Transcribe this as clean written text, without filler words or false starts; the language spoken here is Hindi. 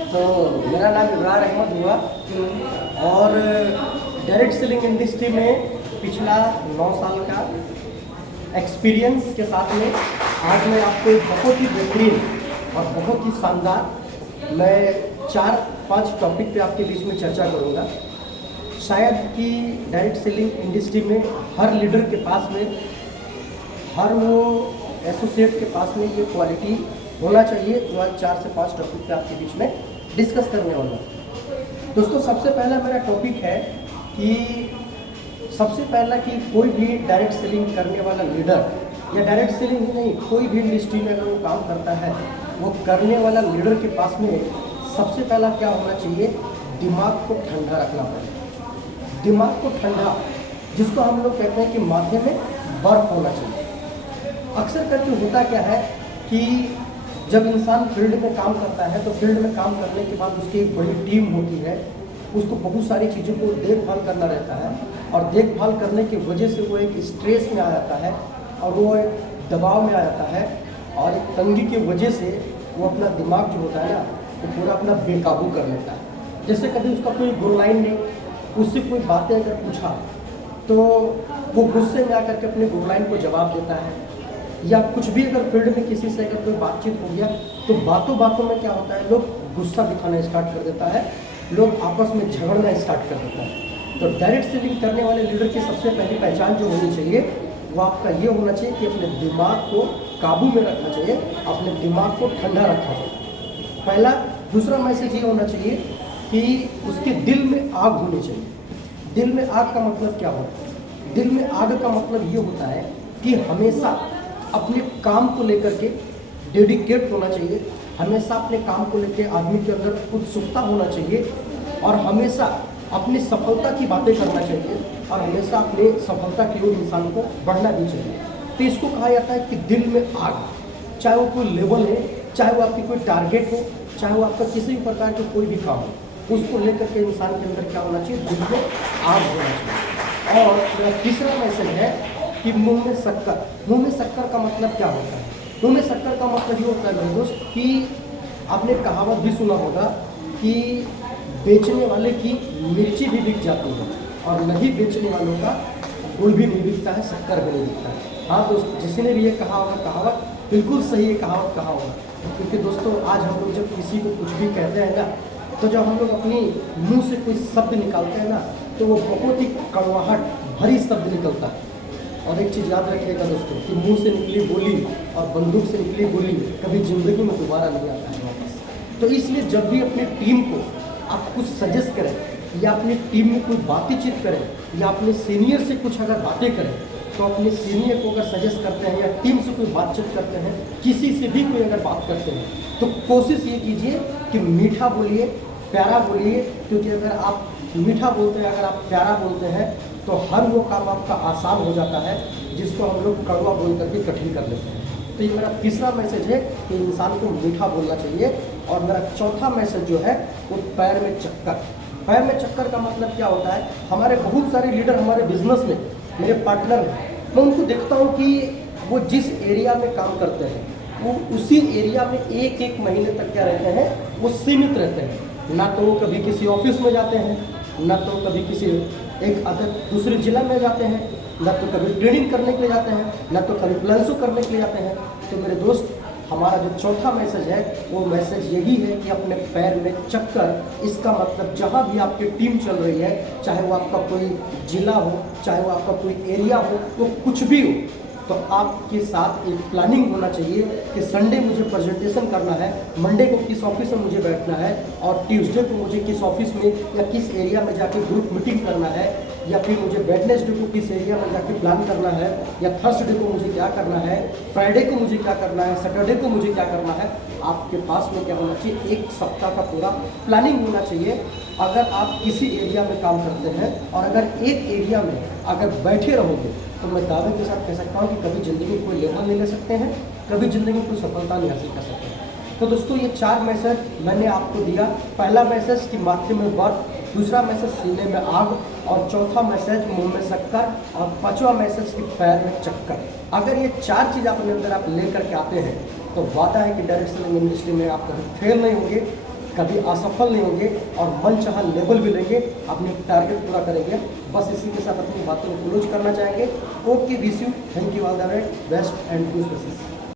तो मेरा नाम इब्रार अहमद हुआ और डायरेक्ट सेलिंग इंडस्ट्री में पिछला 9 साल का एक्सपीरियंस के साथ में आज मैं आपको एक बहुत ही बेहतरीन और बहुत ही शानदार मैं 4-5 टॉपिक पे आपके बीच में चर्चा करूँगा। शायद कि डायरेक्ट सेलिंग इंडस्ट्री में हर लीडर के पास में, हर वो एसोसिएट के पास में ये क्वालिटी होना चाहिए। तो आज 4 से 5 टॉपिक पे आपके बीच में डिस्कस करने वाला हूँ। दोस्तों, सबसे पहला मेरा टॉपिक है कि सबसे पहला कि कोई भी डायरेक्ट सेलिंग करने वाला लीडर या डायरेक्ट सेलिंग ही नहीं, कोई भी इंडस्ट्री में अगर वो काम करता है, वो करने वाला लीडर के पास में सबसे पहला क्या होना चाहिए, दिमाग को ठंडा रखना पड़ेगा। दिमाग को ठंडा, जिसको हम लोग कहते हैं कि माथे में बर्फ होना चाहिए। अक्सर करके होता क्या है कि जब इंसान फील्ड में काम करता है तो फील्ड में काम करने के बाद उसकी एक बड़ी टीम होती है, उसको बहुत सारी चीज़ों को देखभाल करना रहता है और देखभाल करने की वजह से वो एक स्ट्रेस में आ जाता है और वो एक दबाव में आ जाता है और एक तंगी की वजह से वो अपना दिमाग जो होता है ना, वो पूरा अपना बेकाबू कर लेता है। जैसे कभी उसका कोई गुरलाइन ने उससे कोई बातें अगर पूछा तो वो गुस्से में आकर के अपने गुरलाइन को जवाब देता है, या कुछ भी अगर फील्ड में किसी से अगर कोई बातचीत हो गया तो बातों बातों में क्या होता है, लोग गुस्सा दिखाना स्टार्ट कर देता है, लोग आपस में झगड़ना स्टार्ट कर देता है। तो डायरेक्ट सेलिंग करने वाले लीडर की सबसे पहली पहचान जो होनी चाहिए वो आपका ये होना चाहिए कि अपने दिमाग को काबू में रखना चाहिए, अपने दिमाग को ठंडा रखना चाहिए। पहला। दूसरा मैसेज ये होना चाहिए कि उसके दिल में आग होनी चाहिए। दिल में आग का मतलब क्या होता है? दिल में आग का मतलब ये होता है कि हमेशा अपने काम को लेकर के डेडिकेट होना चाहिए, हमेशा अपने काम को लेकर आदमी के अंदर उत्सुकता होना चाहिए और हमेशा अपनी सफलता की बातें करना चाहिए और हमेशा अपनी सफलता की ओर इंसान को बढ़ना भी चाहिए। तो इसको कहा जाता है कि दिल में आग, चाहे वो कोई लेवल है, चाहे वो आपकी कोई टारगेट हो, चाहे वो आपका किसी भी प्रकार का कोई भी काम हो, उसको लेकर के इंसान के अंदर क्या होना चाहिए, दिल में आग होना चाहिए। और मेरा तीसरा मैसेज है कि मुंह में शक्कर। मुंह में शक्कर का मतलब क्या होता है? मुंह में शक्कर का मतलब ये होता है मेरे दोस्त कि आपने कहावत भी सुना होगा कि बेचने वाले की मिर्ची भी बिक जाती है और नहीं बेचने वालों का गुड़ भी नहीं बिकता है, शक्कर भी नहीं बिकता है। हाँ दोस्त, जिसने भी ये कहा होगा कहावत बिल्कुल सही है, कहावत कहा होगा। क्योंकि दोस्तों आज हम लोग जब किसी को कुछ भी कहते हैं ना, तो जब हम लोग अपनी मुँह से कोई शब्द निकालते हैं ना, तो वो बहुत ही कड़वाहट भरी शब्द निकलता है। और एक चीज़ याद रखिएगा दोस्तों कि मुंह से निकली बोली और बंदूक से निकली गोली कभी ज़िंदगी में दोबारा नहीं आता है वापस। तो इसलिए जब भी अपनी टीम को आप कुछ सजेस्ट करें या अपनी टीम में कोई बातचीत करें या अपने सीनियर से कुछ अगर बातें करें, तो अपने सीनियर को अगर सजेस्ट करते हैं या टीम से कोई बातचीत करते हैं, किसी से भी कोई अगर बात करते हैं, तो कोशिश ये कीजिए कि मीठा बोलिए, प्यारा बोलिए। क्योंकि अगर आप मीठा बोलते हैं, अगर आप प्यारा बोलते हैं, तो हर वो काम आपका आसान हो जाता है जिसको हम लोग कड़वा बोल करके कठिन कर लेते हैं। तो ये मेरा तीसरा मैसेज है कि इंसान को मीठा बोलना चाहिए। और मेरा चौथा मैसेज जो है वो पैर में चक्कर। पैर में चक्कर का मतलब क्या होता है? हमारे बहुत सारे लीडर हमारे बिजनेस में मेरे पार्टनर हैं, मैं उनको देखता हूँ कि वो जिस एरिया में काम करते हैं वो उसी एरिया में एक महीने तक क्या रहते हैं, वो सीमित रहते हैं। ना तो वो कभी किसी ऑफिस में जाते हैं, ना तो कभी किसी एक अदर दूसरे जिला में जाते हैं, ना तो कभी ट्रेनिंग करने के लिए जाते हैं, ना तो कभी प्लान्सो करने के लिए जाते हैं। तो मेरे दोस्त, हमारा जो चौथा मैसेज है वो मैसेज यही है कि अपने पैर में चक्कर। इसका मतलब जहाँ भी आपकी टीम चल रही है, चाहे वो आपका कोई जिला हो, चाहे वो आपका कोई एरिया हो, तो कुछ भी हो, तो आपके साथ एक प्लानिंग होना चाहिए कि संडे मुझे प्रेजेंटेशन करना है, मंडे को किस ऑफिस में मुझे बैठना है और ट्यूसडे को मुझे किस ऑफिस में या किस एरिया में जाके ग्रुप मीटिंग करना है, या फिर मुझे वेडनेसडे को किस एरिया में जाके प्लान करना है, या थर्सडे को मुझे क्या करना है, फ्राइडे को मुझे क्या करना है, सैटरडे को मुझे क्या करना है। आपके पास में क्या होना चाहिए, एक सप्ताह का पूरा प्लानिंग होना चाहिए। अगर आप किसी एरिया में काम करते हैं और अगर एक एरिया में अगर बैठे रहोगे, तो मैं दावे के साथ कह सकता हूँ कि कभी ज़िंदगी में कोई लेवल नहीं ले सकते हैं, कभी ज़िंदगी में कोई सफलता नहीं हासिल कर सकते हैं। तो दोस्तों, ये 4 मैसेज मैंने आपको दिया। पहला मैसेज कि माथे में बर्फ, दूसरा मैसेज सीने में आग, और चौथा मैसेज मुंह में शक्कर, और पांचवा मैसेज कि पैर में चक्कर। अगर ये 4 चीज़ अपने अंदर आप लेकर के आते हैं तो वादा है कि डायरेक्ट सेलिंग इंडस्ट्री में आप कभी फेल नहीं होंगे, कभी असफल नहीं होंगे और मनचाहा लेवल भी लेंगे, अपने टारगेट पूरा करेंगे। बस इसी के साथ अपनी बातों को क्लोज करना चाहेंगे। Okay, wish you, thank you all the best and good wishes.